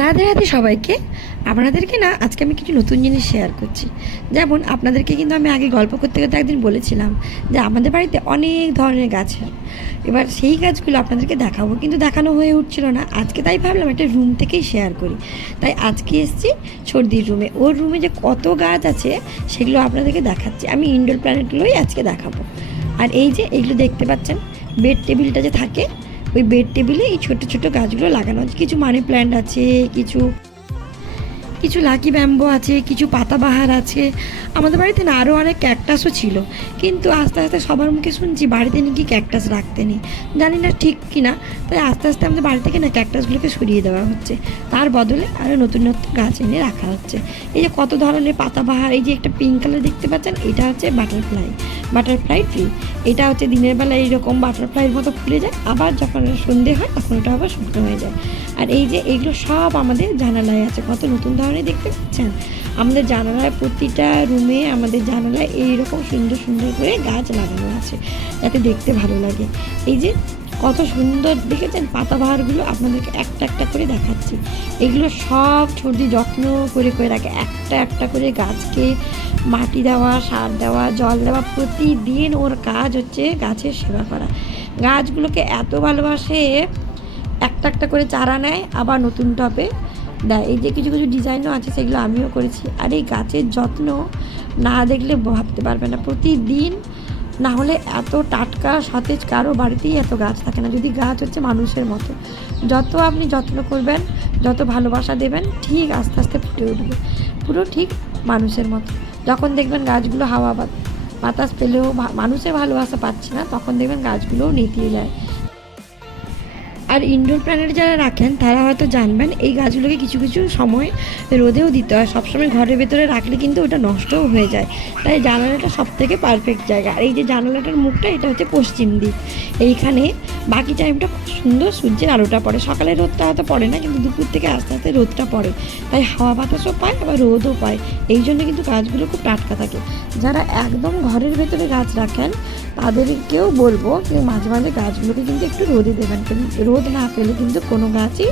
রাধে রাধে সবাইকে। আপনাদেরকে না আজকে আমি কিছু নতুন জিনিস শেয়ার করছি। যেমন আপনাদেরকে কিন্তু আমি আগে গল্প করতে করতে একদিন বলেছিলাম যে আমাদের বাড়িতে অনেক ধরনের গাছ হয়। এবার সেই গাছগুলো আপনাদেরকে দেখাবো, কিন্তু দেখানো হয়ে উঠছিল না আজকে। তাই ভাবলাম একটা রুম থেকেই শেয়ার করি। তাই আজকে এসেছি সর্দির রুমে। ওর রুমে যে কত গাছ আছে সেগুলো আপনাদেরকে দেখাচ্ছি। আমি ইনডোর প্ল্যানেটগুলোই আজকে দেখাবো। আর এই যে এইগুলো দেখতে পাচ্ছেন, বেড টেবিলটা যে থাকে, ওই বেড টেবিলে এই ছোটো ছোটো গাছগুলো লাগানো আছে। কিছু মানি প্ল্যান্ট আছে, কিছু কিছু লাকি ব্যাম্বো আছে, কিছু পাতাবাহার আছে। আমাদের বাড়িতে না আরও অনেক ক্যাকটাসও ছিল, কিন্তু আস্তে আস্তে সবার মুখে শুনছি বাড়িতে নাকি ক্যাকটাস রাখতে নেই। জানি না ঠিক কি না, তাই আস্তে আস্তে আমাদের বাড়ি থেকে না ক্যাকটাসগুলোকে সরিয়ে দেওয়া হচ্ছে। তার বদলে আরও নতুন নতুন গাছ এনে রাখা হচ্ছে। এই যে কত ধরনের পাতাবাহার, এই যে একটা পিঙ্ক কালার দেখতে পাচ্ছেন, এটা হচ্ছে বাটারফ্লাই ট্রি। এটা হচ্ছে দিনের বেলা এইরকম বাটারফ্লাইয়ের মতো ফুলে যায়, আবার যখন সন্ধে হয় তখন ওটা আবার শুকনো হয়ে যায়। আর এই যে এইগুলো সব আমাদের জানালায় আছে, কত নতুন ধরনের দেখতে পাচ্ছেন। আমাদের জানালায়, প্রতিটা রুমে আমাদের জানালায় এইরকম সুন্দর সুন্দর করে গাছ লাগানো আছে, যাতে দেখতে ভালো লাগে। এই যে কত সুন্দর দেখেছেন পাতাবাহারগুলো, আপনাদেরকে একটা একটা করে দেখাচ্ছি। এগুলো সব সর্দি যত্ন করে করে রাখে, একটা একটা করে গাছকে মাটি দেওয়া, সার দেওয়া, জল দেওয়া। প্রতিদিন ওর কাজ হচ্ছে গাছের সেবা করা। গাছগুলোকে এত ভালোবাসে, একটা একটা করে চারা নেয়, আবার নতুন টবে দেয়। এই যে কিছু কিছু ডিজাইনও আছে, সেগুলো আমিও করেছি। আর এই গাছের যত্ন না দেখলে ভাবতে পারবে না। প্রতিদিন না হলে এত টাটকা সতেজ কারো বাড়িতেই এত গাছ থাকে না। যদি গাছ হচ্ছে মানুষের মতো, যত আপনি যত্ন করবেন, যত ভালোবাসা দেবেন, ঠিক আস্তে আস্তে ফুটে উঠবে, পুরো ঠিক মানুষের মতো। যখন দেখবেন গাছগুলো হাওয়া বাতাস পেলেও মানুষের ভালোবাসা পাচ্ছে না, তখন দেখবেন গাছগুলোও নেতিয়ে যায়। আর ইনডোর প্ল্যানেট যারা রাখেন তারা হয়তো জানবেন, এই গাছগুলোকে কিছু কিছু সময় রোদেও দিতে হয়। সবসময় ঘরের ভেতরে রাখলে কিন্তু ওটা নষ্টও হয়ে যায়। তাই জানালাটা সবথেকে পারফেক্ট জায়গা। আর এই যে জানালাটার মুখটা, এটা হচ্ছে পশ্চিম দিক। এইখানে বাকি টাইমটা খুব সুন্দর সূর্যের আলোটা পড়ে। সকালে রোদটা হয়তো পড়ে না, কিন্তু দুপুর থেকে আস্তে আস্তে রোদটা পড়ে। তাই হাওয়া বাতাসও পায়, আবার রোদও পায়। এই জন্য কিন্তু গাছগুলো খুব টাটকা থাকে। যারা একদম ঘরের ভেতরে গাছ রাখেন তাদেরকেও বলবো যে মাঝে মাঝে গাছগুলোকে কিন্তু একটু রোদে দেবেন। রোদ না পেলে কিন্তু কোনো গাছই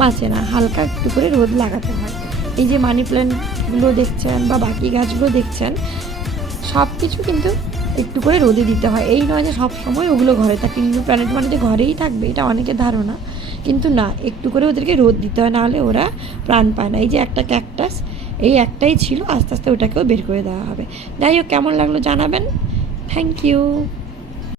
বাঁচে না, হালকা একটু করে রোদ লাগাতে হয়। এই যে মানি প্ল্যান্টগুলো দেখছেন বা বাকি গাছগুলো দেখছেন, সব কিছু কিন্তু একটু করে রোদে দিতে হয়। এই নয় যে সব সময় ওগুলো ঘরে থাকে। ইনডোর প্ল্যানেট মানে যে ঘরেই থাকবে, এটা অনেকের ধারণা, কিন্তু না, একটু করে ওদেরকে রোদ দিতে হয়, নাহলে ওরা প্রাণ পায় না। এই যে একটা ক্যাকটাস, এই একটাই ছিল, আস্তে আস্তে ওটাকেও বের করে দেওয়া হবে। যাই হোক, কেমন লাগলো জানাবেন। Thank you.